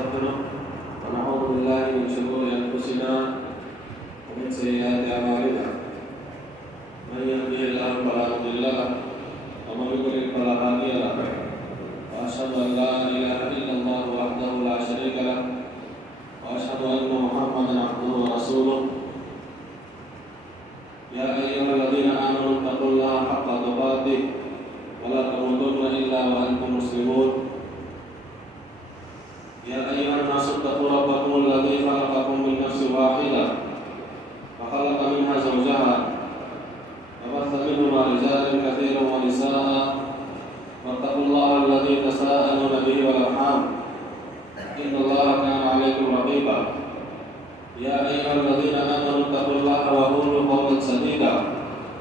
ونستغفره ونعوذ بالله من شرور أنفسنا ومن سيئات أعمالنا من يهده الله فلا مضل له ومن يضلل فلا هادي له وأشهد أن لا إله إلا الله وحده لا شريك له وأشهد أن محمدا عبده ورسوله يا أيها الذين آمنوا اتقوا الله حق تقاته ولا تموتن إلا وأنتم مسلمون يا أيها الناس اتقوا ربكم الذي خلقكم من نفس واحدة وخلق منها زوجها وبث منهما رجالا كثيرا ونساء واتقوا الله الذي تساءلون به والأرحام إن الله كان عليكم رقيبا يا أيها الذين آمنوا اتقوا الله وقولوا قولا سديدا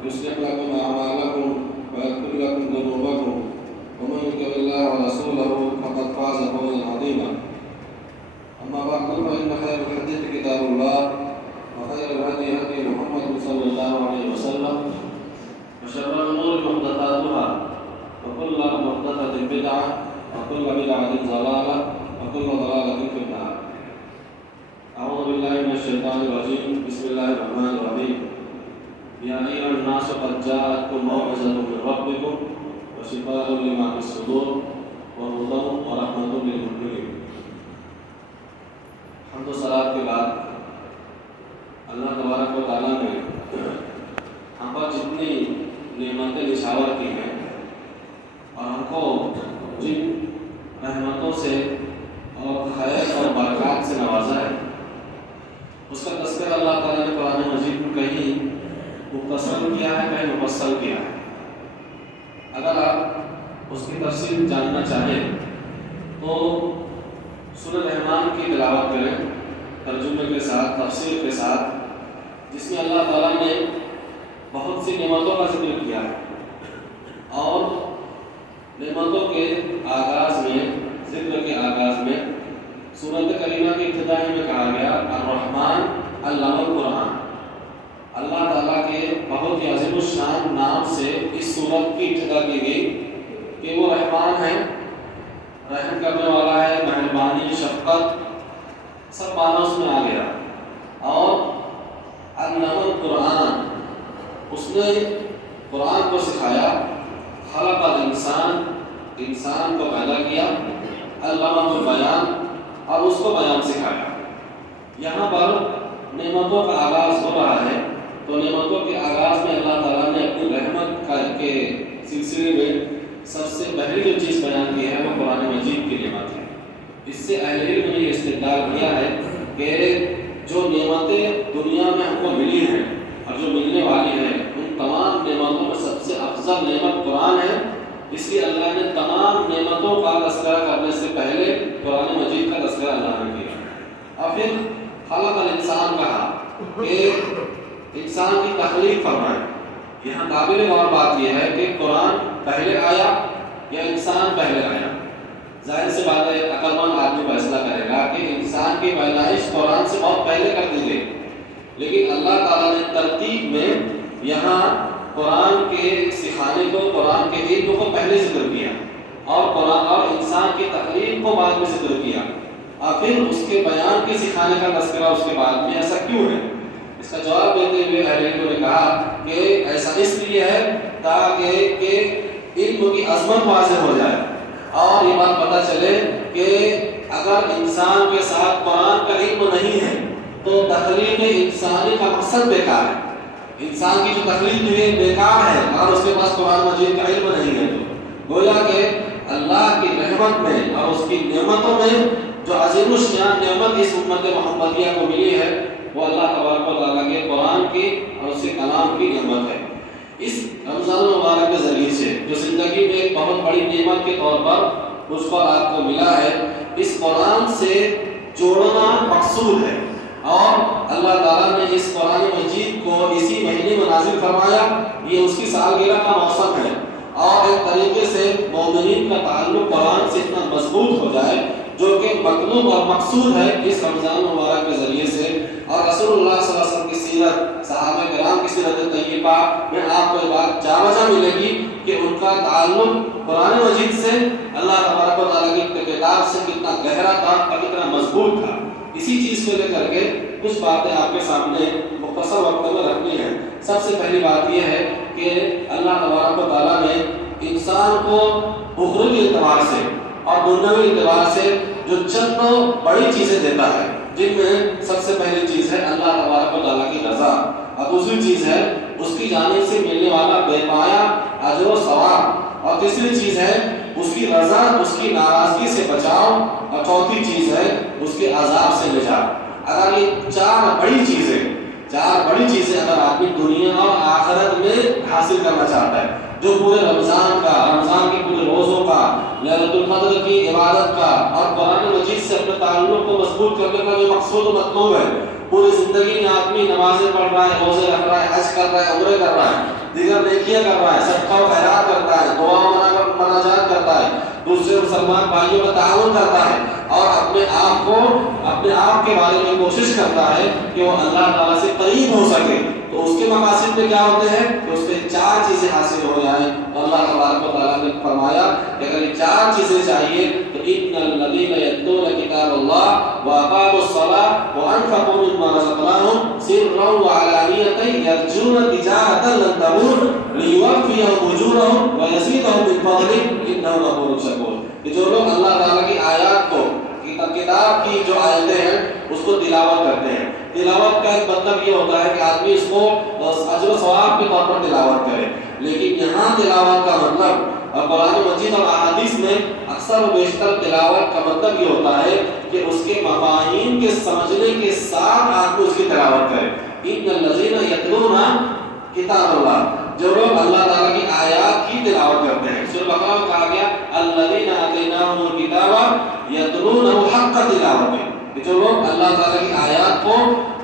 يصلح لكم أعمالكم ويغفر لكم ذنوبكم ومن يطع الله ورسوله فقد فاز فوزا عظيما أما بعد فإن خير الحديث كتاب الله وخير الهدي هدي محمد صلى الله عليه وسلم وشر الأمور محدثاتها وكل محدثة بدعة وكل بدعة ضلالة وكل ضلالة في النار. أعوذ بالله من الشيطان الرجيم. بسم الله الرحمن الرحيم. يا أيها الناس قد جاءتكم موعظة من ربكم وشفاء لما في الصدور وهدى ورحمة للمؤمنين. حمد و صلاۃ کے بعد اللہ تبارک و تعالیٰ نے ہم پر جتنی نعمتیں نچھاور کی ہیں اور ہم کو جن رحمتوں سے اور خیر اور برکات سے نوازا ہے اس کا تذکرہ اللہ تعالیٰ نے قرآن مجید میں کہیں مختصر کیا ہے کہیں مفصل کیا ہے. اگر آپ اس کی تفصیل جاننا چاہیں تو سورہ رحمان کی تلاوت کریں ترجمے کے ساتھ تفسیر کے ساتھ جس میں اللہ تعالیٰ نے بہت سی نعمتوں کا ذکر کیا ہے اور نعمتوں کے آغاز میں ذکر کے آغاز میں سورۃ کریمہ کی ابتدا میں کہا گیا الرحمن علم القرآن. اللہ تعالیٰ کے بہت ہی عظیم الشان نام سے اس سورت کی ابتدا کی گئی کہ وہ رحمان ہے، رحم کرنے والا ہے، مہربانی، شفقت سب معنی اس میں آ گیا. اور علم القرآن اس نے قرآن کو سکھایا. خلق الانسان انسان کو پیدا کیا. علمہ البیان اور اس کو بیان سکھایا. یہاں پر نعمتوں کا آغاز ہو رہا ہے تو نعمتوں کے آغاز میں اللہ تعالیٰ نے اپنی رحمت کے سلسلے میں سب سے پہلی جو چیز بیان کی ہے وہ قرآن مجید کی نعمت ہے. اس سے اہل علم نے یہ استدلال کیا ہے کہ جو نعمتیں دنیا میں ہم کو ملی ہیں اور جو ملنے والی ہیں ان تمام نعمتوں میں سب سے افضل نعمت قرآن ہے. اس لیے اللہ نے تمام نعمتوں کا تذکرہ کرنے سے پہلے قرآن مجید کا تذکرہ اللہ نے کیا اور پھر خلق الانسان کہا کہ انسان کی تخلیق فرمائے. یہاں قابل غور بات یہ ہے کہ قرآن پہلے آیا یا انسان پہلے آیا. ظاہر سی بات ہے عقل مند آدمی فیصلہ کرے گا کہ انسان کی پیدائش قرآن سے بہت پہلے کر دی گئی، لیکن اللہ تعالیٰ نے ترتیب میں یہاں قرآن کے سکھانے کو، قرآن کے علم کو پہلے ذکر کیا اور قرآن اور انسان کی تخلیق کو بعد میں ذکر کیا اور پھر اس کے بیان کے سکھانے کا تذکرہ اس کے بعد میں. ایسا کیوں ہے؟ اس کا جواب دیتے ہوئے اہل علم نے کہا کہ ایسا اس لیے ہے تاکہ کہ علم کی عظمت واضح ہو جائے اور یہ بات پتہ چلے کہ اگر انسان کے ساتھ قرآن کا علم نہیں ہے تو تخلیق انسانی کا مقصد بیکار ہے. انسان کی جو تخلیق ہے بیکار ہے اور اس کے پاس قرآن مجید کا علم نہیں ہے. تو گویا کہ اللہ کی رحمت میں اور اس کی نعمتوں میں جو عظیم الشان نعمت اس امت محمدیہ کو ملی ہے وہ اللہ تبارک و تعالیٰ کے قرآن کی اور اس کے کلام کی نعمت ہے. اس رمضان المبارک کے ذریعے سے جو زندگی میں ایک بہت بڑی نعمت کے طور پر مجھ کو آپ کو ملا ہے، اس قرآن سے جوڑنا مقصود ہے اور اللہ تعالیٰ نے اس قرآن مجید کو اسی مہینے میں نازل فرمایا. یہ اس کی سالگرہ کا موسم ہے اور ایک طریقے سے مومنین کا تعلق قرآن سے اتنا مضبوط ہو جائے جو کہ مطلوب اور مقصود ہے اس رمضان مبارک کے ذریعے سے. اور رسول اللہ صلی اللہ علیہ وسلم کی سیرت، صحابہ کرام کی سیرت طیبہ میں آپ کو یہ بات جا بجا ملے گی کہ ان کا تعلق قرآن مجید سے، اللہ تبارک و تعالیٰ کی کتاب سے کتنا گہرا تھا اور کتنا مضبوط تھا۔ اسی چیز کو لے کر کے کچھ باتیں آپ کے سامنے مختصر وقت میں رکھنی ہیں۔ سب سے پہلی بات یہ ہے کہ اللہ تبارک و تعالیٰ نے انسان کو اخروی اعتبار سے اور دنیاوی اعتبار سے جو چند بڑی چیزیں دیتا ہے، جن میں سب سے پہلی چیز ہے اللہ تبارک و تعالیٰ کی رضا، اور دوسری چیز ہے اس کی جانب سے ملنے والا بے پایا اجر و ثواب، اور تیسری چیز ہے اس کی رضا، اس کی ناراضگی سے بچاؤ، اور چوتھی چیز ہے اس کے عذاب سے نجات۔ اگر یہ چار بڑی چیزیں اگر آدمی دنیا اور آخرت میں حاصل کرنا چاہتا ہے، جو پورے رمضان کے پورے روزوں کا، لیلۃ القدر کی عبادت کا اور قرآن مجید سے اپنے تعلق کو مضبوط کرنے کا جو مقصود و مطلوب ہے، پوری زندگی میں آدمی نمازیں پڑھ رہا ہے، روزے رکھ رہا ہے، حج کر رہا ہے، عمرے کر رہا ہے، دیگر نیکیاں کر رہا ہے، صدقہ و خیرات کرتا ہے، دعا و مناجات کرتا ہے، دوسرے مسلمان بھائیوں کا تعاون کرتا ہے، اور اپنے آپ کے بارے میں کوشش کرتا ہے کہ وہ اللہ تعالیٰ سے قریب ہو سکے، تو اس کے مقاصد میں کیا ہوتے ہیں کہ اس کے چار چیزیں حاصل ہو جائیں۔ تو اللہ تبارک و تعالیٰ نے فرمایا کہ اگر یہ چار چیزیں چاہیے تو ان الذین یتلون کتاب اللہ واقاموا الصلاۃ وانفقوا مما رزقناهم سرا وعلانیۃ یرجون تجارۃ لن تبور لیوفیہم اجورہم ویزیدہم من فضلہ انہ غفور شکور۔ کہ جو لوگ اللہ تعالیٰ کی آیات کو، کتاب کی جو آیتیں ہیں اس کو تلاوت کرتے ہیں، تلاوت کا ایک مطلب یہ ہوتا ہے کہ آدمی اس کو اجر و ثواب کے طور پر تلاوت کرے، لیکن یہاں تلاوت کا مطلب قرآن مجید اور احادیث میں اکثر و بیشتر تلاوت کا مطلب یہ ہوتا ہے کہ اس کے مفاہیم کے سمجھنے کے ساتھ آدمی اس کی تلاوت کرے۔ ان الذین یتلون کتاب اللہ، جو لوگ اللہ تعالیٰ کی آیات کی تلاوت کرتے ہیں۔ سورہ بقرہ میں کہا گیا الذین آتیناہم الکتاب یتلونہ حق تلاوتہ، کہ جو لوگ اللہ تعالیٰ کی آیات کو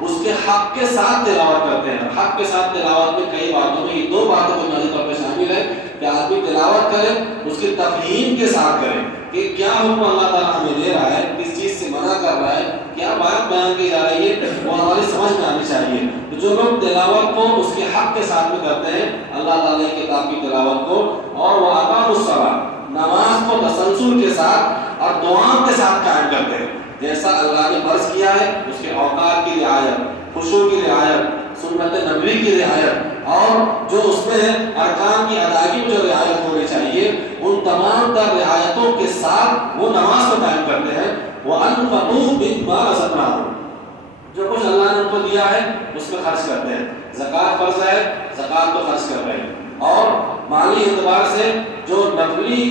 اس کے حق کے ساتھ تلاوت کرتے ہیں۔ حق کے ساتھ تلاوت میں کئی باتوں میں یہ دو باتوں بنیادی طور پہ شامل ہے کہ آدمی تلاوت کرے، اس کی تفہیم کے ساتھ کرے کہ کیا حکم اللہ تعالیٰ ہمیں دے رہا ہے، کس چیز سے منع کر رہا ہے، کیا بات بیان کی جا رہی ہے، وہ ہماری سمجھ میں آنی چاہیے۔ تو جو لوگ تلاوت کو اس کے حق کے ساتھ میں کرتے ہیں اللہ تعالیٰ کی کتاب کی تلاوت کو، اور وہ اقاموا الصلاۃ، نماز کو تسلسل کے ساتھ اور دعاؤں کے ساتھ قائم کرتے ہیں، جیسا اللہ نے فرض کیا ہے، اس کے اوقات کی رعایت، خشوع کی رعایت، سنت نبوی کی رعایت، اور جو اس میں ارکان کی ادائیگی میں جو رعایت ہونی چاہیے، ان تمام تر رعایتوں کے ساتھ وہ نماز کو قائم کرتے ہیں۔ وَأَنفَقُوا مِمَّا رَزَقْنَاهُمْ، جو کچھ اللہ نے ان کو دیا ہے اس میں خرچ کرتے ہیں۔ زکوٰۃ فرض ہے، زکوٰۃ کو خرچ کر رہے ہیں، اور مالی اعتبار سے جو نفلی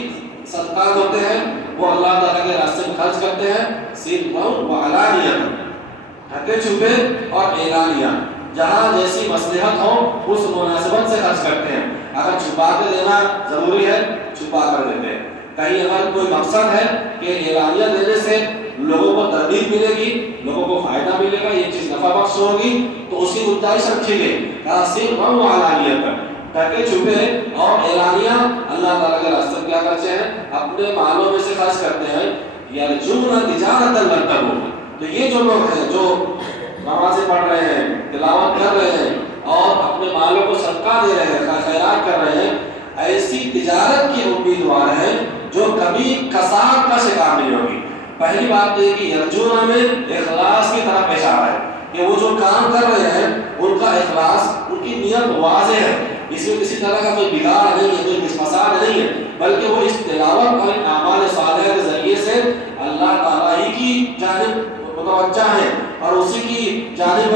صدقات ہوتے ہیں وہ اللہ تعالیٰ کے راستے میں خرچ کرتے ہیں، سرًا وعلانیۃ، ڈھکے چھپے اور اعلانیہ، جہاں جیسی مصلحت ہو اس مناسبت سے خرچ کرتے ہیں۔ اگر چھپا کے دینا ضروری ہے چھپا کر دیتے ہیں، کہیں اگر کوئی مقصد ہے کہ اعلانیہ دینے سے لوگوں کو ترغیب ملے گی، لوگوں کو فائدہ ملے گا، یہ چیز نفع بخش ہوگی، تو اس کی گنجائش رکھی گئی۔ سرًا وعلانیۃ، ڈھکے چھپے اور اعلانیہ، اللہ تعالیٰ کے راستے میں کیا کرتے ہیں، اپنے مالوں میں سے خرچ کرتے ہیں۔ یرجون تجارۃ لن تبور، تو یہ جو لوگ ہیں جو نمازیں پڑھ رہے ہیں، تلاوت کر رہے ہیں اور اپنے مالوں کو صدقہ دے رہے ہیں، خیرات کر رہے ہیں، ایسی تجارت کے امیدوار ہیں جو کبھی کساد کا شکار نہیں ہوگی۔ پہلی بات یہ کہ یرجون میں اخلاص کی طرف اشارہ ہے کہ وہ جو کام کر رہے ہیں ان کا اخلاص، ان کی نیت واضح ہے، اس میں کسی طرح کا کوئی بگاڑ نہیں ہے، کوئی فساد نہیں ہے، بلکہ وہ اس تلاوت اور ان اعمال صالحہ کے ذریعے سے اللہ تعالیٰ ہی کی جانب متوجہ ہیں اور اسی کی جانب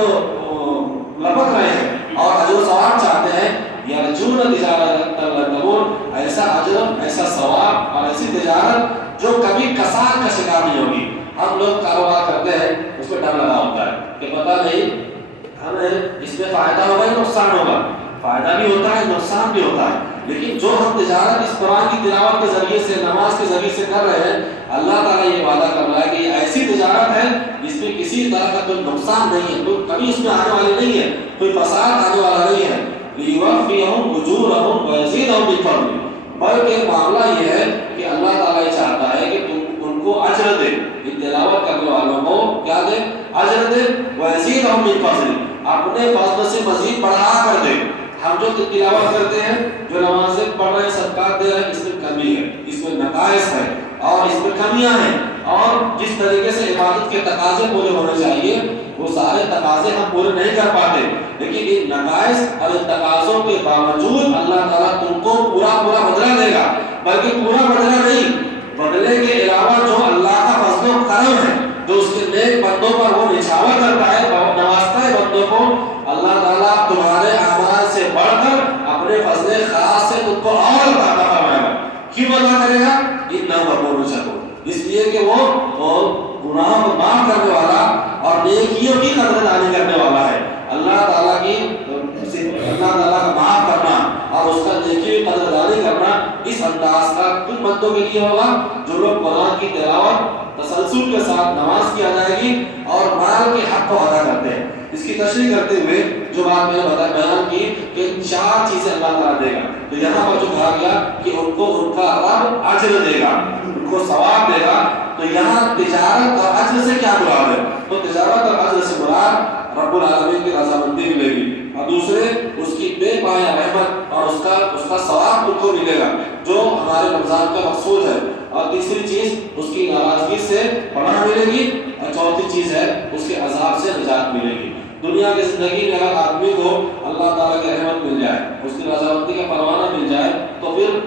لپک رہے ہیں اور اجر و ثواب چاہتے ہیں۔ یرجون تجارۃ لن تبور، ایسا اجر، ایسا ثواب اور ایسی تجارت جو کبھی کساد کا شکار نہیں ہوگی۔ ہم لوگ کاروبار کرتے ہیں، اس میں ڈر لگا ہوتا ہے کہ پتہ نہیں ہمیں اس میں فائدہ ہوگا یا نقصان ہوگا، فائدہ بھی ہوتا ہے نقصان بھی ہوتا ہے، لیکن جو ہم تجارت اس قرآن کی تلاوت کے ذریعے سے، نماز کے ذریعے سے کر رہے ہیں، اللہ تعالیٰ یہ وعدہ کر رہا ہے کہ یہ ایسی تجارت ہے جس میں کسی طرح کا کوئی نقصان نہیں ہے، کوئی کبھی اس میں آنے والی نہیں ہے، کوئی فساد آنے والا نہیں ہے۔ لیوفیہم اجورہم ویزیدہم من فضلہ، بلکہ معاملہ یہ ہے کہ اللہ تعالیٰ یہ چاہتا ہے کہ تم ان کو اجر دے، ان تلاوت کرنے والوں کو کیا دے، اجر دے، ویزیدہم من فضلہ، اپنے فضل سے مزید بڑھا کر دے۔ ہم جو تلاوت کرتے ہیں، جو نمازیں پڑھ رہے ہیں، صدقات دے رہے ہیں، اس میں کمی ہے، اس میں نقائص ہے اور اس میں کمیاں ہیں، اور جس طریقے سے عبادت کے تقاضے پورے ہونے چاہیے وہ سارے تقاضے ہم پورے نہیں کر پاتے، لیکن ان نقائص اور ان تقاضوں کے باوجود اللہ تعالیٰ تم کو پورا بدلہ دے گا، بلکہ پورا بدلہ نہیں، بدلے کے علاوہ جو اللہ کا فضل و کرم ہے، جو اس کے نیک بندوں پر وہ نچھاور کرتا ہے، نوازتا ہے بندوں کو، اللہ تعالیٰ تمہارے اعمال سے بڑھ کر اپنے فضل خاص سے تم کو اور عطا فرمائے گا۔ کیوں عطا کرے گا؟ انہ غفور شکور، اس لیے کہ وہ گناہوں کو معاف کرنے والا اور نیکیوں کی قدردانی کرنے والا ہے۔ اللہ تعالیٰ کا معاف کرنا اور اس کا نیکی کی قدردانی کرنا اس انداز کا کن بندوں کے لیے ہوگا جو لوگ قرآن کی تلاوت تسلسل کے ساتھ نماز کی ادائیگی اور مال کے حق کو ادا کرتے ہیں۔ اس کی تشریح کرتے ہوئے جو بات میں نے بیان کی کہ 4 چیزیں اللہ تعالیٰ دے گا، تو یہاں پر جو کہا گیا کہ ان کو ان کا رب اجر دے گا، ان کو ثواب دے گا، تو یہاں تجارت اور اجر سے کیا مراد ہے؟ تو تجارت اور اجر سے مراد رب العالمین کی رضامندی ملے گی، اور دوسرے اس کی بے پایا رحمت اور اس کا ثواب ان کو ملے گا جو ہمارے رمضان کا مقصود ہے، اور تیسری چیز اس کی ناراضگی سے پناہ ملے گی، اور چوتھی چیز ہے اس کے عذاب سے نجات ملے گی۔ دنیا کی زندگی میں اگر آدمی کو اللہ تعالیٰ کی رحمت مل جائے، اس کی رضامندی کا پروانہ مل جائے، تو پھر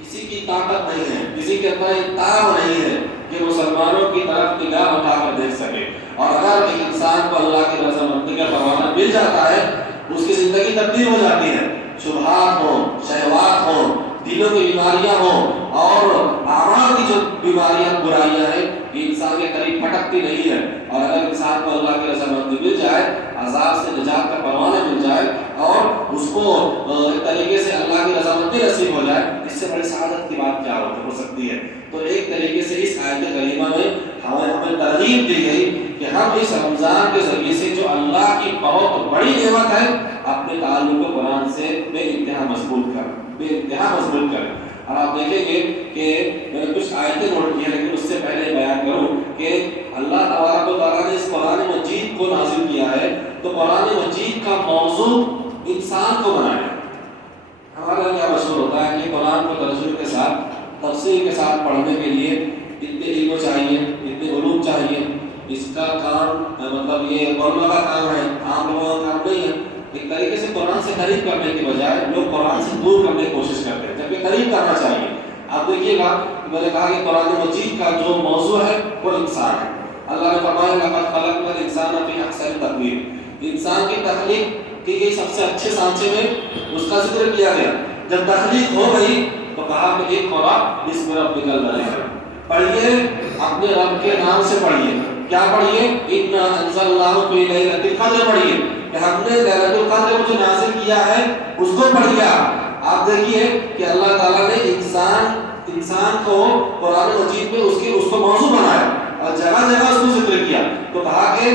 کسی کی طاقت نہیں ہے، کسی کے اندر طاقت نہیں ہے کہ مسلمانوں کی طرف نگاہ اٹھا کر دیکھ سکے۔ اور اگر ایک انسان کو اللہ کی رضامندی کا پروانہ مل جاتا ہے، اس کی زندگی تبدیل ہو جاتی ہے، شبہات ہوں، شہوات ہوں، دلوں کی بیماریاں ہوں، اور اعمال کی جو بیماریاں برائیاں ہیں یہ انسان کے قریب پھٹکتی نہیں ہے۔ اور اگر انسان کو اللہ کی رضامندی مل جائے، عذاب سے نجات کا پروانہ مل جائے، اور اس کو ایک طریقے سے اللہ کی رضامندی نصیب ہو جائے، اس سے بڑی سعادت کی بات کیا ہو سکتی ہے۔ تو ایک طریقے سے اس آیت کریمہ میں ہمیں ترغیب دی گئی کہ ہم اس رمضان کے ذریعے سے جو اللہ کی بہت بڑی نعمت ہے، اپنے تعلق کو قرآن سے بے انتہا مضبوط کریں۔ اور آپ دیکھیں گے کہ میں نے کچھ آیتیں نوٹ کی ہیں، لیکن اس سے پہلے بیان کروں کہ اللہ تبارک و تعالیٰ نے اس قرآن مجید کو نازل کیا ہے، تو قرآن مجید کا موضوع انسان کو بنایا۔ ہمارے یہاں کیا مشہور ہوتا ہے کہ قرآن کو ترجمے کے ساتھ تفسیر کے ساتھ پڑھنے کے لیے اتنے علم چاہیے، اتنے علوم چاہیے، اس کا کام مطلب یہ علماء کا کام ہے، عام لوگوں کا کام نہیں ہے۔ ایک طریقے سے قرآن سے قریب کرنے کی بجائے لوگ قرآن سے دور کرنے کی کوشش کرتے ہیں، جبکہ قریب کرنا چاہیے۔ آپ دیکھیے گا میں نے کہا کہ قرآن مجید کا جو موضوع ہے وہ انسان ہے۔ اللہ نے فرمایا لقد خلقنا الانسان فی احسن تقویم، انسان کی تخلیق کی گئی سب سے اچھے سانچے میں اس کا ذکر کیا گیا۔ جب تخلیق ہو گئی تو کہا کہ ایک قرآ بسم ربک الذی خلق، پڑھیے اپنے رب کے نام سے پڑھیے۔ کیا پڑھیے؟ انا انزلناہ فی لیلۃ القدر پڑھیے کہ ہم نے لیلۃ القدر کو جو نازل کیا ہے اس کو پڑھیا۔ آپ دیکھیے کہ اللہ تعالیٰ نے انسان کو قرآن مجید میں اس کو موضوع بنایا اور جگہ جگہ اس کو ذکر کیا، تو کہا کہ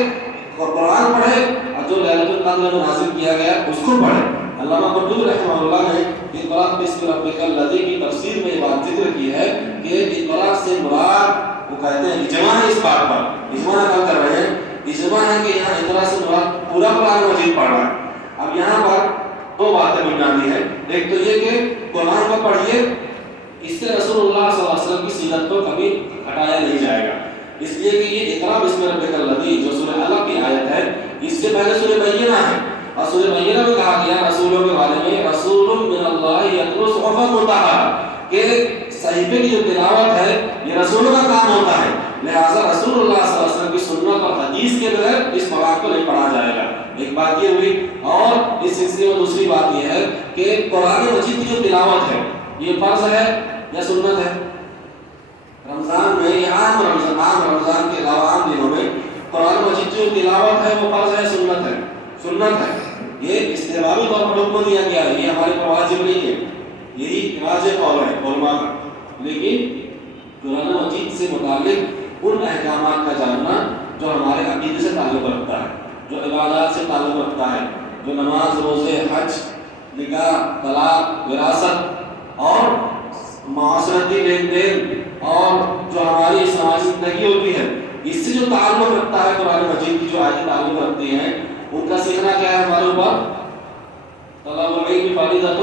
قرآن پڑھے اور جو لیلۃ القدر میں نازل کیا گیا اس کو پڑھے۔ علامہ قرطبی رحمہ اللہ نے اقرأ باسم ربک الذی کی تفسیر میں یہ بات ذکر کی ہے کہ اقرأ سے مراد وہ کہتے ہیں اجماع ہے، اس بات پر اجماع نقل کر رہے ہیں، اجماع ہے کہ یہاں اقرأ سے مراد پورا قرآن مجید پڑھ رہا ہے۔ اب یہاں پر 2 باتیں بنیادی ہیں، ایک تو یہ کہ قرآن کو پڑھیے، اس سے رسول اللہ صلی اللہ علیہ وسلم کی سیرت کو کبھی ہٹایا نہیں جائے گا، اس لیے کہ یہ اقرأ باسم ربک الذی جو سورہ علق کی آیت ہے، اس سے پہلے سورہ بینہ ہے، اور سورہ بینہ میں کہا گیا رسولوں کے بارے میں رسول من اللہ یتلو صحفا مطہرہ، کہ صحیفے کی جو تلاوت ہے یہ رسولوں کا کام ہوتا ہے، لہٰذا رسول اللہ صلی اللہ علیہ وسلم کی سنت اور حدیث کے بغیر اس قرآن کو نہیں پڑھا جائے گا۔ ایک بات یہ ہوئی، اور اس سلسلے میں دوسری بات یہ ہے کہ قرآن مجید کی جو تلاوت ہے یہ فرض ہے یا سنت ہے؟ رمضان میں یا عام رمضان کے علاوہ عام دنوں میں قرآن مجید کی جو تلاوت ہے وہ فرض ہے، سنت ہے؟ سنت ہے۔ یہ استحبابی طور پر حکم دیا گیا ہے، یہ ہمارے پر واجب نہیں ہے، یہی واجب قول ہے علماء کا۔ لیکن قرآن مجید سے متعلق ان احکامات کا جاننا جو ہمارے عقیدے سے تعلق رکھتا ہے، جو عبادات سے تعلق رکھتا ہے، جو نماز، روزے، حج، نکاح، طلاق، وراثت اور معاشرتی لین دین اور جو ہماری سماجی زندگی ہوتی ہے، اس سے جو تعلق رکھتا ہے قرآن مجید کی جو آیتیں تعلق رکھتی ہیں، ان کا سیکھنا کیا ہے ہمارے اوپر؟ طلب العلم فریضۃ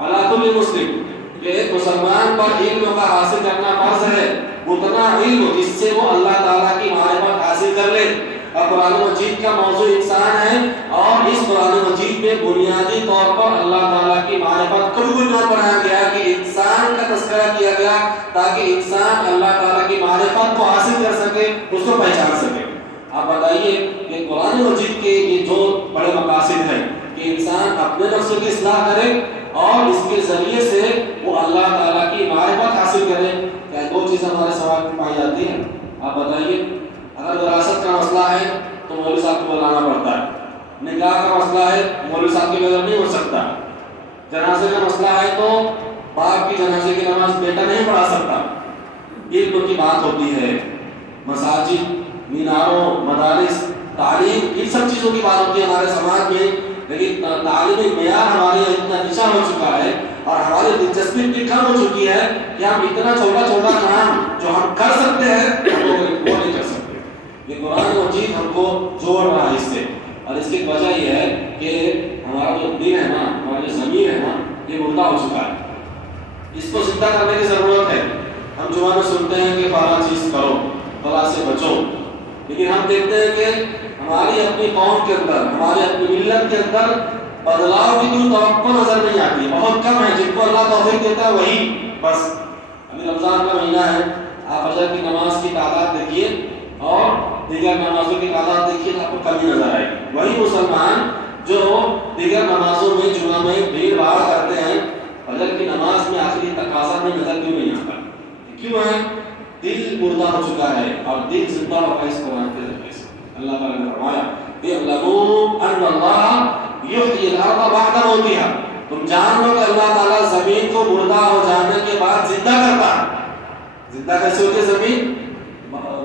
علی کل مسلم، کہ ایک مسلمان پر علم کا حاصل کرنا فرض ہے، اتنا علم جس سے وہ اللہ تعالیٰ کی معرفت حاصل کر لے. اور قرآن مجید کا موضوع انسان ہے، اور اس قرآن مجید میں بنیادی طور پر اللہ تعالیٰ کی معرفت کو بنیاد بنایا گیا کہ انسان کا تذکرہ کیا گیا تاکہ انسان اللہ تعالیٰ کی معرفت کو حاصل کر سکے، اس کو پہچان سکے. آپ بتائیے کہ قرآن مجید کے یہ جو بڑے مقاصد ہیں کہ انسان اپنے نفس کی اصلاح کرے اور اس کے ذریعے سے وہ اللہ تعالیٰ کی معرفت حاصل کرے. کیا دو چیزیں ہمارے سوال میں پائی جاتی ہیں؟ آپ بتائیے. اگر وراثت کا مسئلہ ہے تو مولوی صاحب کو بلانا پڑتا ہے. نکاح کا مسئلہ ہے مولوی صاحب کے بغیر نہیں ہو سکتا. جنازے کا مسئلہ ہے تو باپ کی جنازے کی نماز بیٹا نہیں پڑھا سکتا. علم کی بات ہوتی ہے، مساجد، میناروں، مدارس، تعلیم، ان سب چیزوں کی بات ہوتی ہے ہمارے سماج میں. لیکن تعلیمی معیار ہمارے یہاں اتنا نیچا ہو چکا ہے اور ہماری دلچسپی بھی کم ہو چکی ہے کہ ہم اتنا چھوٹا چھوٹا کام جو ہم کر سکتے ہیں وہ نہیں کر سکتے. یہ قرآن مجید ہم کو جوڑ رہا ہے اس سے، اور اس کی وجہ یہ ہے کہ ہمارا جو دین ہے نا، ہماری جو زمین ہے نا، یہ مردہ ہو چکا ہے. اس کو زندہ کرنے کی ضرورت ہے. ہم جمعہ میں سنتے ہیں کہ فلاں چیز کرو، فلاں سے بچو، لیکن ہم دیکھتے ہیں کہ ہماری اپنی قوم کے اندر، ہماری اپنی ملت کے اندر بدلاؤ کی کوئی توقع نظر نہیں آتی. بہت کم ہے جن کو اللہ توفیق دیتا ہے وہی بس. ابھی رمضان کا مہینہ ہے، آپ فجر کی نماز کی تعداد دیکھیے اور دیگر نمازوں کی تعداد دیکھیے تو آپ کو کمی نظر آئے گی. وہی مسلمان جو دیگر نمازوں میں جمعہ میں بھیڑ بھاڑ کرتے ہیں، فجر کی نماز میں آخری تقاضا میں نظر کیوں نہیں آتا؟ کیوں ہے؟ دل مردہ ہو چکا ہے اور دل زندہ ہوگا اس قرآن کے ذریعے سے. اللہ تعالیٰ نے فرمایا اعلموا ان اللہ یحیی الارض بعد موتہا، تم جان لو کہ اللہ تعالیٰ زمین کو مردہ ہو جانے کے بعد زندہ کرتا ہے. زندہ کیسے ہوتی ہے زمین؟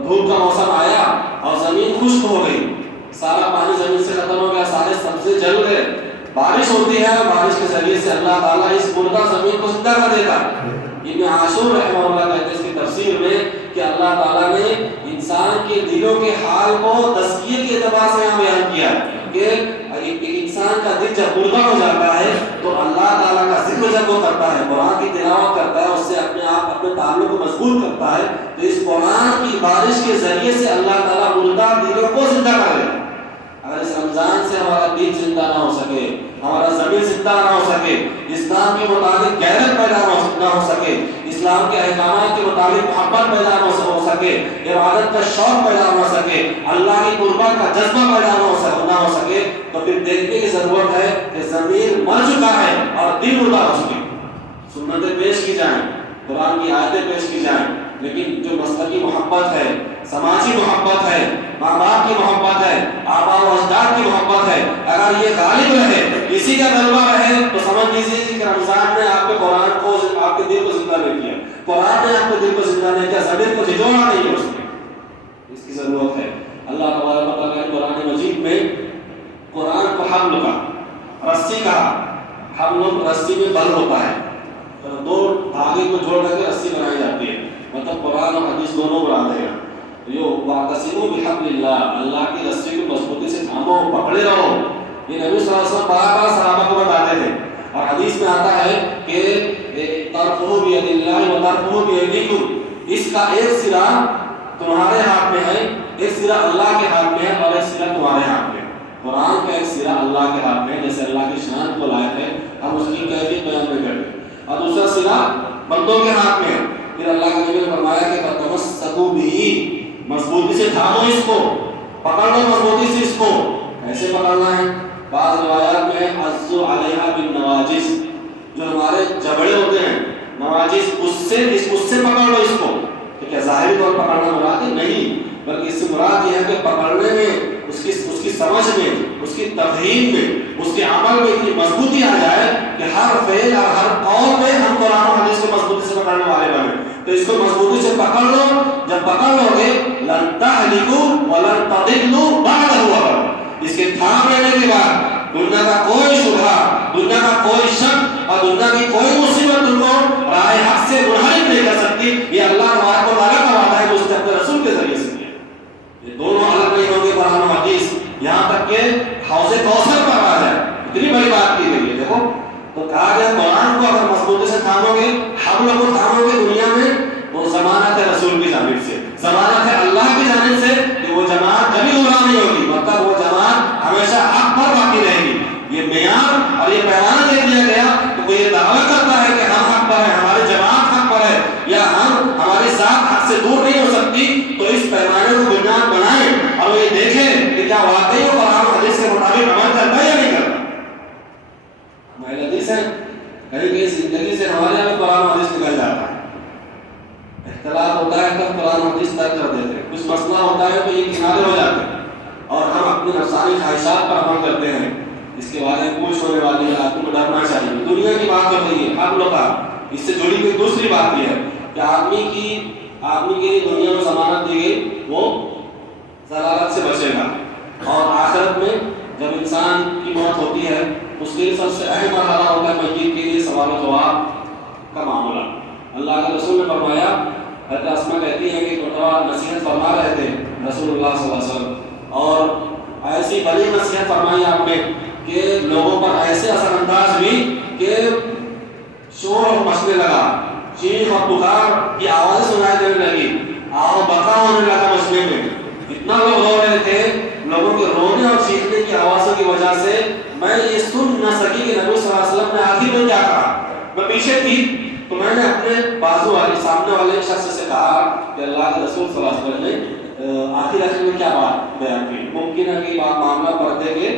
دھوپ کا موسم آیا اور زمین خشک ہو گئی، سارا پانی زمین سے ختم ہو گیا، سارے سبزے جل گئے. بارش ہوتی ہے اور بارش کے ذریعے سے اللہ تعالیٰ اس مردہ زمین کو زندہ کر دیتا. ابن عاشور رحمہ اللہ کہتے ہیں اس کی تفسیر میں کہ اللہ تعالیٰ نے انسان کے دلوں کے حال کو تزکیے کے اعتبار سے یہاں بیان کیا کہ انسان کا دل جب مردہ ہو جاتا ہے تو اللہ تعالیٰ کا ذکر جب وہ کرتا ہے، قرآن کی تلاوت کرتا ہے، اس سے اپنے آپ اپنے تعلق کو مضبوط کرتا ہے، تو اس قرآن کی بارش کے ذریعے سے اللہ تعالیٰ مردہ دلوں کو زندہ کر دیتا ہے. اگر اس رمضان سے ہمارا دل زندہ نہ ہو سکے، ہمارا زمین زندہ نہ ہو سکے، اسلام کے مطابق غیرت پیدا نہ ہو سکے، اسلام کے احکامات کے مطابق محبت پیدا نہ ہو سکے، عبادت کا شوق پیدا نہ ہو سکے، اللہ کی قربت کا جذبہ پیدا نہ ہو سکے، تو پھر دیکھنے کی ضرورت ہے کہ زمین مر چکا ہے اور دل مردہ ہو چکے. سنتیں پیش کی جائیں، قرآن کی آیتیں پیش کی جائیں، لیکن جو مسلکی محبت ہے، سماجی محبت ہے، ماں باپ کی محبت ہے، آباء و اجداد کی محبت ہے، اگر یہ غالب رہے، اسی کا غلبہ رہے، تو سمجھ لیجیے کہ رمضان نے آپ کے قرآن کو، آپ کے دل کو زندہ نہیں کیا، قرآن نے آپ کے دل کو زندہ نہیں کیا، زمین کو جھجوڑا نہیں ہے اس نے. اس کی ضرورت ہے. اللہ تبارک و تعالیٰ نے قرآن مجید میں قرآن کو حبل کا، رسی کا، حبل رسی میں بل ہوتا ہے، دو دھاگے کو جوڑ کر کے رسی بنائی جاتی ہے، مطلب قرآن اور حدیث دونوں بنا دے گا. واعتصموا بحبل اللہ، اللہ کی رسی کو مضبوطی سے تھامو، پکڑے رہو. یہ نبی صلی اللہ علیہ وسلم بار بار صحابہ کو بتاتے تھے، اور حدیث میں آتا ہے کہ طرفہ بید اللہ و طرفہ بیدیکم، اس کا ایک سرا تمہارے ہاتھ میں ہے، ایک سرا اللہ کے ہاتھ میں ہے اور ایک سرا تمہارے ہاتھ میں ہے. قرآن کا ایک سرا اللہ کے ہاتھ میں ہے، جیسے اللہ کی شان کو لائق ہے، ہم اس کی کیفیت بیان نہیں کرتے، اور دوسرا سرا بندوں کے ہاتھ میں ہے. پھر اللہ کے نبی نے فرمایا کہ تمسکوا بہ، مضبوطی سے تھامو اس کو، پکڑ لو مضبوطی سے اس کو. کیسے پکڑنا ہے؟ بعض روایات میں عضوا علیہا بالنواجذ، جو ہمارے جبڑے ہوتے ہیں نواجذ، اس سے پکڑ لو اس کو. ٹھیک ہے، ظاہری طور پر پکڑنا مراد نہیں، بلکہ اس سے مراد یہ ہے کہ پکڑنے میں، اس کی سمجھ میں، اس کی تفہیم میں، اس کے عمل میں اتنی مضبوطی آ جائے کہ ہر فعل اور ہر قول میں ہم قرآن و حدیث کو مضبوطی سے پکڑنے والے بنے. تو اس کو مضبوطی سے پکڑ لو. جب پکڑ لو گے لن تہلکوا ولن تضلوا بعدہ ابدا، اس کے تھام لینے کے بعد دنیا کا کوئی شبہ، دنیا کا کوئی شک اور دنیا کی کوئی مصیبت تم کو راہ حق سے منحرف نہیں کر سکتی. یہ اللہ تبارک و تعالیٰ کا وعدہ ہے جو اس نے اپنے رسول کے ذریعے سے کیا. یہ دونوں الگ نہیں ہوں گے، قرآن و حدیث. یہاں تک کہ حوض کوثر پر آ جائے، اتنی بڑی بات کی گئی ہے. دیکھو تو کہا گیا قرآن کو اگر مضبوطی سے تھامو گے، حبل کو تھامو گے دنیا میں، تو ضمانت ہے رسول کی پیمانے کو بنیاد بنائیں اور وہ یہ دیکھیں کہ کیا واقعی وہ قرآن حدیث کے مطابق عمل کرتا ہے یا نہیں کرتا. ہماری حدیث ہے کہیں کہیں زندگی سے ہمارے یہاں قرآن حدیث نکل جاتا ہے. اختلاف ہوتا ہے تب قرآن حدیث ترک کر دیتے ہیں. کچھ مسئلہ ہوتا ہے تو یہ کنارے ہو جاتے ہیں اور ہم اپنی نفسانی خواہشات پر عمل کرتے ہیں. اس کے بارے میں پوچھ ہونے والی ہے, آپ کو ڈرنا چاہیے. دنیا کی بات ہو رہی ہے, ہم لوگ اس سے جڑی ہوئی دوسری بات یہ ہے کہ آدمی کے لیے دنیا میں ضمانت دی گئی وہ ضلالت سے بچے گا, اور آخرت میں جب انسان کی موت ہوتی ہے اس کے لیے سب سے اہم مرحلہ ہوتا ہے میت کے لیے سوال و جواب کا معاملہ. اللہ کے رسول نے فرمایا, حضرت اسماء کہتی ہیں کہ کوٹوا نصیحت فرما رہے تھے رسول اللہ صلی اللہ علیہ وسلم, اور ایسی بڑی نصیحت فرمائی آپ نے کہ لوگوں پر ایسے اثر انداز ہوئی کہ شور اور مچنے لگا, چیخ اور پکار کی آوازیں سنائی دینے لگی, آہ بکا ہونے لگا مچنے میں. اتنا لوگ رو رہے تھے, لوگوں کے رونے اور چیخنے کی آوازوں کی وجہ سے میں یہ سن نہ سکی کہ نبی صلی اللہ علیہ وسلم نے آخر میں کیا کہا. میں پیچھے تھی تو میں نے اپنے بازو والے سامنے والے شخص سے کہا کہ اللہ کے رسول صلی اللہ علیہ وسلم نے آخر میں کیا بات بیان کی. ممکن ہے کہ بات معاملہ پردے کے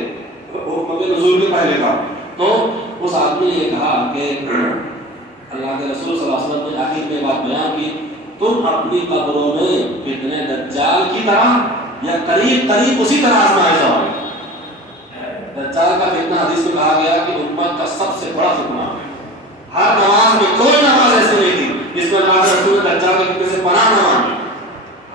حکم کے نزول کے پہلے کا. تو اس آدمی نے یہ کہا کہ اللہ کے رسول صلی اللہ علیہ وسلم نے آخر میں بات بیان کی, تم اپنی قبروں میں فتنہ دجال کی طرح یا قریب اسی طرح آزمائے جاؤ. دجال کا فتنہ حدیث میں کہا گیا کہ امت کا سب سے بڑا فتنہ ہے. ہر نماز میں کوئی نماز ایسی نہیں تھی جس میں اللہ کے رسول نے دجال کے فتنے سے پناہ نہ مانگی.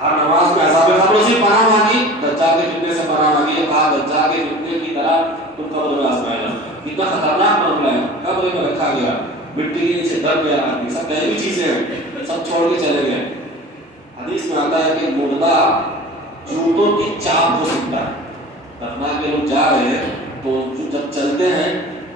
ہر نماز میں عذاب قبر سے پناہ مانگی, دجال کے فتنے سے پناہ مانگی, کہا دجال کے فتنے کی طرح تم قبر میں آزمائے جاؤ. کتنا خطرناک معاملہ ہے, قبر میں رکھا گیا, مٹی کے نیچے دب گیا آدمی, سب غیبی چیزیں ہیں, سب چھوڑ کے چلے گئے. حدیث میں آتا ہے کہ مردہ جوتوں کی چاپ ہو سکتا ہے. دفنا کے لوگ جا رہے ہیں تو جب چلتے ہیں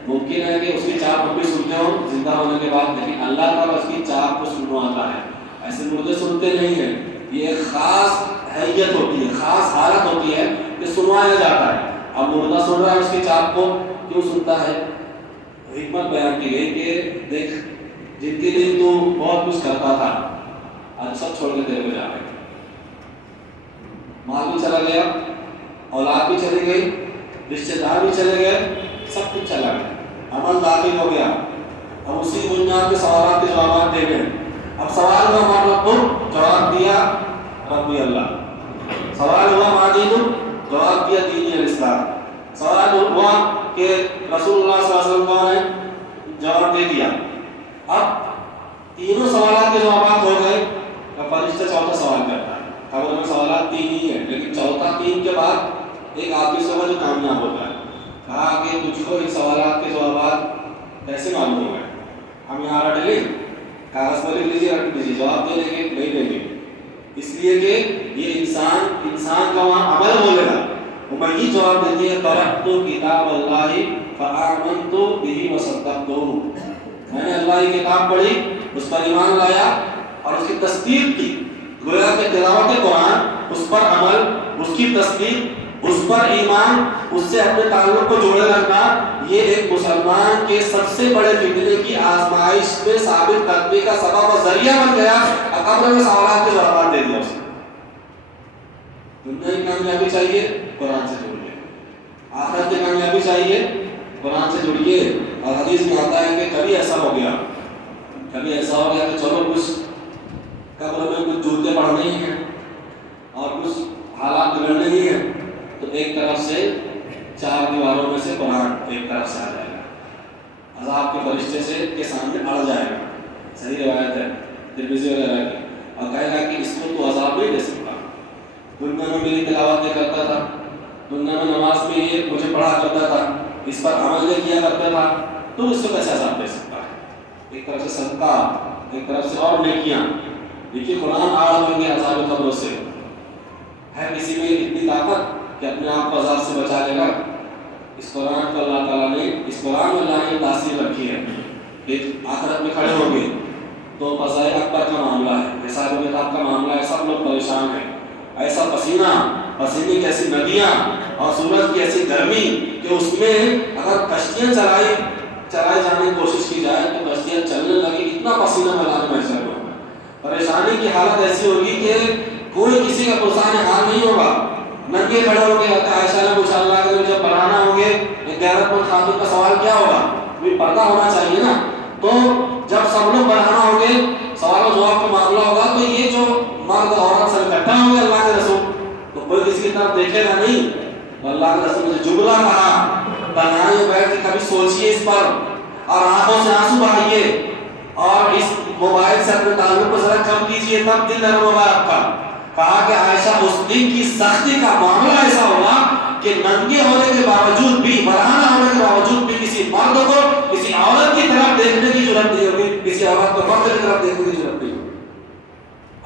ممکن ہے کہ اس کی چاپ ہم بھی سنتے ہوں زندہ ہونے کے بعد, لیکن اللہ تعالیٰ اس کی چاپ کو سنواتا ہے. ایسے مردے سنتے نہیں ہیں, یہ ایک خاص حیت ہوتی ہے, خاص حالت ہوتی ہے کہ سنوایا جاتا ہے. اب مردہ سن رہا ہے اس کی چاپ کو, کیوں سنتا ہے؟ حکمت بیان کی گئی کہ دیکھ جن کے لیے تو بہت کچھ کرتا تھا آج سب چھوڑ کے تیرے کو جا رہے, مال بھی چلا گیا, اولاد بھی چلی گئی, رشتے دار بھی چلے گئے, سب کچھ چلا گیا, عمل داخل ہو گیا. اب اسی بنیاد کے سوالات کے جوابات دے گئے. اب سوال ہوا ماں رب, جواب دیا ربی اللہ. سوال ہوا ماں دین, جواب دیا دینی الاسلام. سوال ہوا کہ رسول اللہ صلی اللہ علیہ وسلم کون ہے, جواب دے دیا. اب تینوں سوالات کے جوابات ہو گئے. فرشتہ چوتھا سوال کرتا ہے. قبر میں سوالات تین ہی ہیں, لیکن چوتھا تین کے بعد ایک آدمی سے جو کامیاب ہوتا ہے. کہا کہ تجھ کو ان سوالات کے جوابات کیسے معلوم ہوئے؟ ہم یہاں رٹ لیں, کاغذ پر لکھ لیجیے, رٹ لیجیے, جواب دے دیں گے نہیں دیں گے. اس لیے کہ یہ انسان کا وہاں عمل بولے گا. وہ یہی جواب دیتی ہے قرأت کتاب اللہ فآمنت بہ وصدقت. میں نے اللہ کی کتاب پڑھی, اس پر ایمان لایا اور اس کی تصدیق کی. گویا کہ تلاوت قرآن, اس پر عمل, اس کی تصدیق, اس پر ایمان, اس سے اپنے تعلق کو جوڑے رکھنا, یہ ایک مسلمان کے سب سے بڑے فتنے کی آزمائش میں ثابت قدمی کا سبب اور ذریعہ بن گیا. قبر میں سوالات کے جوابات دے دیا اس نے. دنیا کی کامیابی چاہیے قرآن سے جڑیے, آخرت کی کامیابی چاہیے قرآن سے جڑیے. اور حدیث میں آتا ہے کہ کبھی ایسا ہو گیا کہ چلو کچھ قبر میں کچھ جوتے پڑھنے ہی ہیں اور کچھ حالات بگڑنے ہی ہیں, تو ایک طرف سے چار دیواروں میں سے قرآن ایک طرف سے آ جائے گا, عذاب کے فرشتے سے کے سامنے اڑ جائے گا. صحیح روایت ہے ترمذی وغیرہ کی, اور کہے گا کہ اس کو تو عذاب نہیں دے سکتا. دنیا میں میری تلاوت نہیں کرتا تھا, دنیا میں نماز میں یہ مجھے پڑھا کرتا تھا, اس پر عمل نہیں کیا کرتا تھا, تو اس کو کیسے عذاب دے سکتا ہے؟ ایک طرف سے صدقہ, ایک طرف سے اور نیکیاں. دیکھیے قرآن آڑ ہوئیں گے عذاب قبر سے. ہے کسی میں اتنی طاقت کہ اپنے آپ کو عذاب سے بچا لے گا؟ اس قرآن کو اللہ تعالیٰ نے, اس قرآن میں اللہ نے تاثیر رکھی ہے کہ آخرت میں کھڑے ہوں گے تو فضائے اکبر کا معاملہ ہے, حساب و کتاب کا معاملہ ہے, سب لوگ پریشان ہیں. ایسا پسینے کی ایسی ندیاں اور سورج کی ایسی گرمی کہ اس میں اگر کشتیاں چلائے جانے کی کوشش کی جائے تو کشتیاں چلنے لگی, اتنا پسینہ ملانے محسوس ہوگا. پریشانی کی حالت ایسی ہوگی کہ کوئی کسی کا پرسان حال نہیں ہوگا. ننگے کھڑے ہو کے عائشہ نے پوچھا اللہ کے جب پڑھانا ہوں گے ایک غیرت مند خاتون کا سوال کیا ہوگا؟ بھی پردہ ہونا چاہیے نا. تو جب سب لوگ بڑھانا ہوں گے سوال و جواب کا معاملہ ہوگا تو یہ جو مرد عورت سب اکٹھا ہوں گے اللہ کے رسول تو کوئی کسی کی طرف دیکھے گا نہیں. تو اللہ کے رسول نے جملہ کہا تنہائی میں بیٹھ کے کبھی سوچئے اس پر اور آنکھوں سے آنسو بہائیے اور اس موبائل سے اپنے تعلق کو ذرا کم کیجیے تب دل نرم ہوگا آپ کا. کہا کہ عائشہ اس دن کی سختی کا معاملہ ایسا ہوگا کہ ننگے ہونے کے باوجود بھی برہنہ ہونے کے باوجود بھی کسی مرد کو کسی عورت کی طرف دیکھنے کی ضرورت نہیں ہوگی, کسی عورت کو مرد کی طرف دیکھنے کی ضرورت نہیں ہوگی.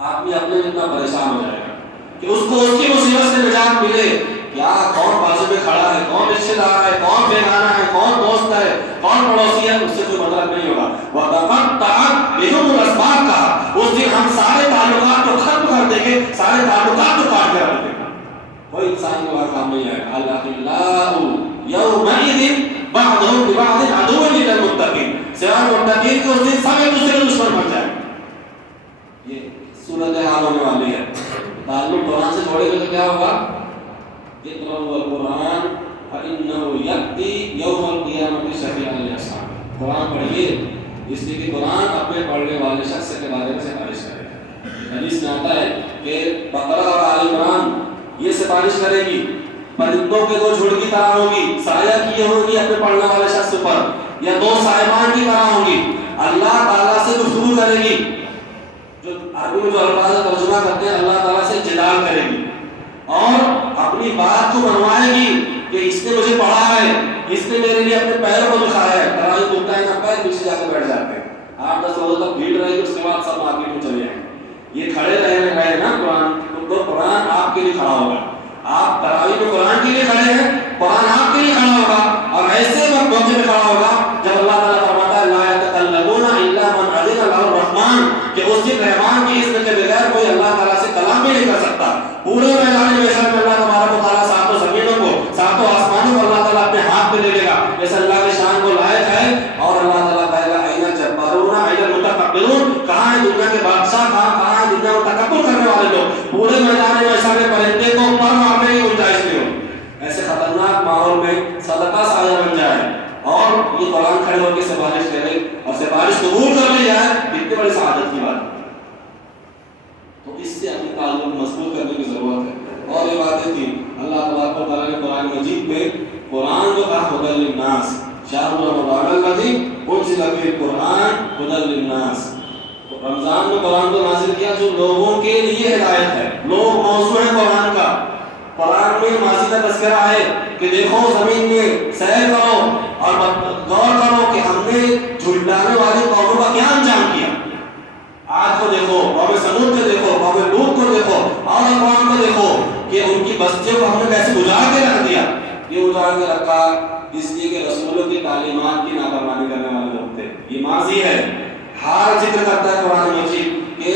آدمی اپنے اتنا پریشان ہو جائے گا کہ اس کو اس کی مصیبت سے نجات ملے. کیا کون بازو میں کھڑا ہے, کون رشتے دار ہے, کون بیگانہ ہے, کون دوست ہے, کون پڑوسی ہے, اس سے کوئی مطلب نہیں ہوگا. وَتَقَطَّعَتْ بِهُمُ الْأَسْبَابُ کا اس دن ہم سارے تعلقات کو ختم کر دیں گے, سارے تعلقات کو کاٹ کر رکھ دیں گے. کوئی انسان کو کام نہیں آئے گا. الْأَخِلَّاءُ يَوْمَئِذٍ بَعْضُهُمْ لِبَعْضٍ عَدُوٌّ إِلَّا الْمُتَّقِينَ سوائے متقین کے اس دن سب ایک دوسرے کے دشمن بن جائیں. یہ صورتحال ہونے والی ہے. تعلق قرآن سے جوڑے گے تو کیا ہوگا؟ اقرأوا القرآن فإنه يأتي يوم القيامة شفيعا لأصحابه. قرآن پڑھیے اس لیے کہ قرآن اپنے پڑھنے والے شخص کے بارے میں سفارش کرے گا. حدیث میں آتا ہے کہ بقرہ اور آل عمران یہ سفارش کرے گی, پرندوں کے دو جھڑ کی طرح ہوگی, سایہ کیے ہوگی اپنے پڑھنے والے شخص پر, یا دو سائبان کی طرح ہوگی. اللہ تعالیٰ سے گفتگو کرے گی, جو عربی میں جو الفاظ ترجمہ کرتے ہیں اللہ تعالیٰ سے جدال کرے گی اور اپنی بات کو منوائے گی کہ اس نے مجھے پڑھا ہے, اس نے میرے لیے اپنے پیروں کو دکھایا ہے. ترائی ٹوٹتا ہے نا پیر پیچھے جا کے بیٹھ جاتے ہیں. 8-10 روزوں تک بھیڑ رہے گی, اس کے بعد سب مارکیٹ میں چلے جائیں گے. یہ کھڑے رہے نا قرآن, تو قرآن آپ کے لیے کھڑا ہوگا. آپ تراویح میں قرآن کے لیے کھڑے ہیں, قرآن آپ کے لیے کھڑا ہوگا. اور ایسے وقت موقع پہ کھڑا ہوگا جب اللہ تعالیٰ فرماتا ہے لا يتكلمون الا من اذن له الرحمن کہ اس دن رحمان کی اذن کے بغیر کوئی اللہ تعالیٰ سے کلام بھی نہیں کر سکتا. پورے میدان محشر میں اللہ تبارک و تعالیٰ ساتوں زمینوں کو ساتوں آسمانوں کو اللہ تعالیٰ اپنے ہاتھ میں لے لے گا جیسے اللہ کی شان کو لائق ہے. اور اللہ تعالیٰ کہے گا اینا جبارون اینا متکبرون, کہاں ہے دنیا کے بادشاہ, کہاں ہے دنیا میں تکبر کرنے والے لوگ. پورے میدان محشر میں پرندے کو پر مارنے کی گنجائش نہیں ہو. ایسے خطرناک ماحول میں صدقہ سایہ بن جائے اور یہ قرآن کھڑے ہو کے سفارش کرے اور سفارش قبول کر لی جائے, کتنی بڑی سعادت کی بات. تو اس سے اپنے تعلق مضبوط کرنے کی ضرورت ہے. اور یہ باتیں تھیں اللہ تبارک و تعالیٰ نے قرآن مجید میں قرآن کو کہا ہدی للناس, شہر رمضان الذی انزل فیہ القرآن ہدی للناس. رمضان میں قرآن کو نازل کیا جو لوگوں کے لیے ہدایت ہے. لوگ موضوع ہے قرآن کا. قرآن میں ماضی کا تذکرہ ہے کہ دیکھو زمین میں سیر کرو اور غور کرو کہ ہم نے جھٹلانے والی قوموں کا کیا انجام کیا. آج کو دیکھو, قوم سمود کو دیکھو, قوم لوط کو دیکھو, اور اقوام کو دیکھو کہ ان کی بستیوں کو ہم نے کیسے اجاڑ کے رکھ دیا. یہ اجاڑ کے رکھا اس لیے کہ رسولوں کی تعلیمات کی نافرمانی کرنے والے لوگ تھے. یہ ماضی ہے. حال ذکر کرتا ہے قرآن مجید کہ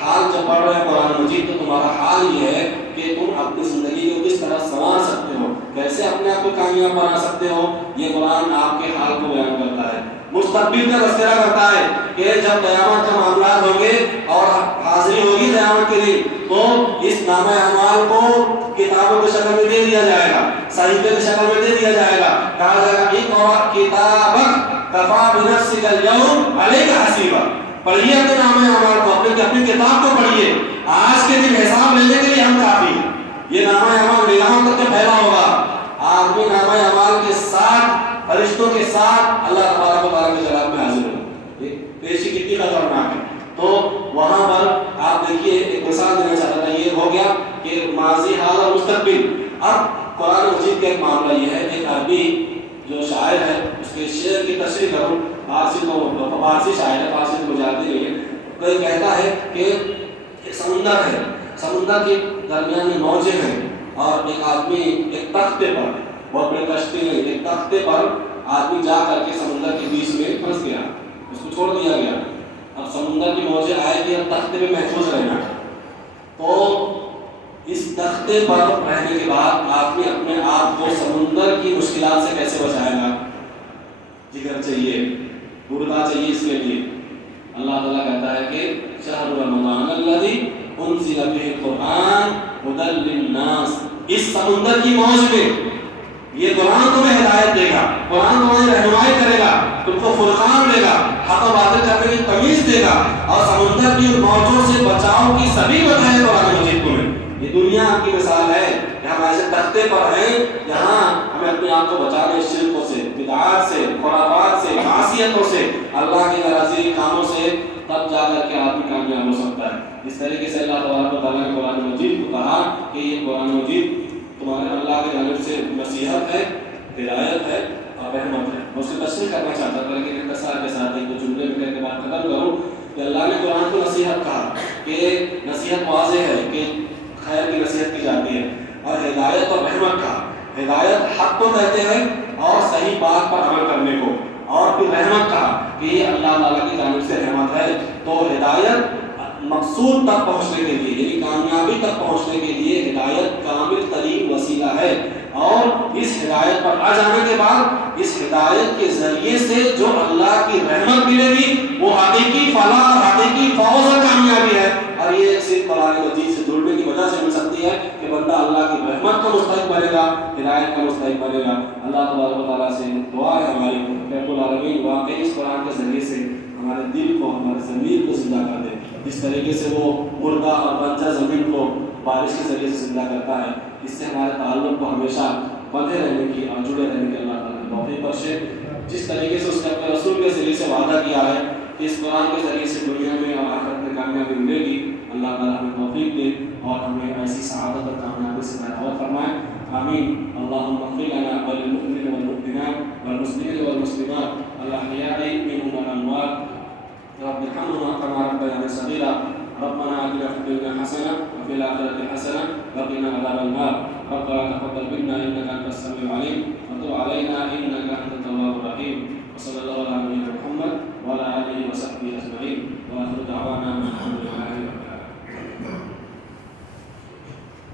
حال جب پڑھ رہے ہیں قرآن مجید تو تمہارا حال یہ ہے کہ تم اپنی زندگی کو کس طرح سنوار سکتے ہو, کیسے اپنے آپ کو کامیاب بنا سکتے ہو. یہ قرآن آپ کے حال کو بیان کرتا ہے. مستقبل کا تذکرہ کرتا ہے کہ جب قیامت کے معاملات ہوں گے اور حاضری ہوگی قیامت کے دن تو اس نامہ اعمال کو کتابوں کی شکل میں دے دیا جائے گا, صحیفے کی شکل میں دے دیا جائے گا. کہا جائے گا اقرأ کتابک کفیٰ بنفسک اليوم علیک حسیبا. پڑھیے اپنے نامہ اعمال کو, اپنی کتاب کو پڑھیے. آج کے دن حساب لینے کے لیے ہم کافی ہیں. یہ نامہ اعمال نگاہوں تک پھیلا ہوگا. آدمی نامہ اعمال کے ساتھ فرشتوں کے ساتھ اللہ تبارک و تعالیٰ کے جلال میں حاضر ہوگا. پیشی کتنی خطرناک ہے. تو وہاں پر آپ دیکھیے ایک مثال دینا چاہتا تھا. یہ ہو گیا کہ ماضی, حال اور مستقبل. اب قرآن مجید کا ایک معاملہ یہ ہے, ایک عربی جو شاعر ہے اس کے شعر کی تشریح کروں. فارسی شاعر ہے, فارسی کو جانتے نہیں ہیں. کوئی کہتا ہے کہ ایک سمندر ہے, سمندر کے درمیان میں موجیں ہیں اور ایک آدمی ایک تختے پر, بہت بڑے کشتی میں ایک تختے پر آدمی جا کر کے سمندر کے بیچ میں پھنس گیا, اس کو چھوڑ دیا گیا. اب سمندر کی موجیں آئے گی, اب تختے پہ محفوظ رہنا. تو اس تختے پر رہنے کے بعد آدمی اپنے آپ کو سمندر کی مشکلات سے کیسے بچائے گا. جگر چاہیے, گردہ چاہیے. اس کے لیے اللہ تعالیٰ کہتا ہے کہ شہر رمضان الذی انزل به القرآن هدى للناس. اس سمندر کی موج میں یہ قرآن تمہیں ہدایت دے گا، قرآن تمہیں رہنمائی کرے گا، تم کو فرقان دے گا، حق و باطل کرنے کی تمیز دے گا، اور سمندر کی موجوں سے بچاؤ کی سبھی بتائے قرآن مجید تمہیں. یہ دنیا کی مثال ہے کہ ہم ایسے تختے پر ہیں جہاں ہمیں اپنے آپ کو بچانے شرکوں سے، بدعات سے، خرافات سے، معصیتوں سے، اللہ کے ناراضی کاموں سے، تب جا کر کے آدمی کامیاب ہو سکتا ہے. اس طریقے سے اللہ تبارک و تعالیٰ نے قرآن مجید کو کہا کہ یہ قرآن مجید تمہارے اللہ کی جانب سے نصیحت ہے، ہدایت ہے اور رحمت ہے. میں اس کی تشریح کرنا چاہتا تھا لیکن اختصار کے ساتھ ایک دو جملے میں کہہ کے بات ختم کروں کہ اللہ نے قرآن کو نصیحت کہا کہ نصیحت واضح ہے کہ خیر کی نصیحت کی جاتی ہے، اور ہدایت اور رحمت کہا. ہدایت حق کو کہتے ہیں اور صحیح بات پر عمل کرنے کو، اور پھر رحمت کہا کہ یہ اللہ تعالیٰ کی جانب سے رحمت ہے. تو ہدایت مقصود تک پہنچنے کے لیے یعنی کامیابی تک پہنچنے کے لیے ہدایت کامل ترین وسیلہ ہے، اور اس ہدایت پر آ جانے کے بعد اس ہدایت کے ذریعے سے جو اللہ کی رحمت ملے گی وہ حقیقی فلاح اور حقیقی فوز اور کامیابی ہے. اور یہ صرف قرآن مجید سے جڑنے کی وجہ سے مل سکتی ہے کہ بندہ اللہ کی رحمت کا مستحق بنے گا، ہدایت کا مستحق بنے گا. اللہ تبارک و تعالیٰ سے دعا ہے ہماری کہ رب العالمین واقعی اس قرآن کے ذریعے سے ہمارے دل کو، ہمارے ضمیر کو زندہ کر دے. جس طریقے سے وہ مردہ اور بنجر زمین کو بارش کے ذریعے سے زندہ کرتا ہے، اس سے ہمارے تعلق کو ہمیشہ بندھے رہنے کی اور جڑے رہنے کی اللہ تعالیٰ نے توفیق بخشے. جس طریقے سے اس نے اپنے رسول کے ذریعے سے وعدہ کیا ہے کہ اس قرآن کے ذریعے سے دنیا میں اور آخرت میں کامیابی ملے گی، اللہ تعالیٰ ہمیں توفیق دے اور ہمیں ایسی سعادت اور کامیابی سے محفوظ فرمائے. آمین. اللهم اغفر لنا وللمؤمنين والمؤمنات والمسلمين والمسلمات الأحياء منهم والأموات رب ارحمهما كما ربياني صغيرا. ربنا آتنا في الدنيا حسنة وفي الآخرة حسنة وقنا عذاب النار. ربنا تقبل منا إنك أنت السميع العليم وتب علينا إنك أنت التواب الرحيم. وصلى الله على نبينا محمد وعلى آله وصحبه أجمعين وآخر دعوانا الحمد لله.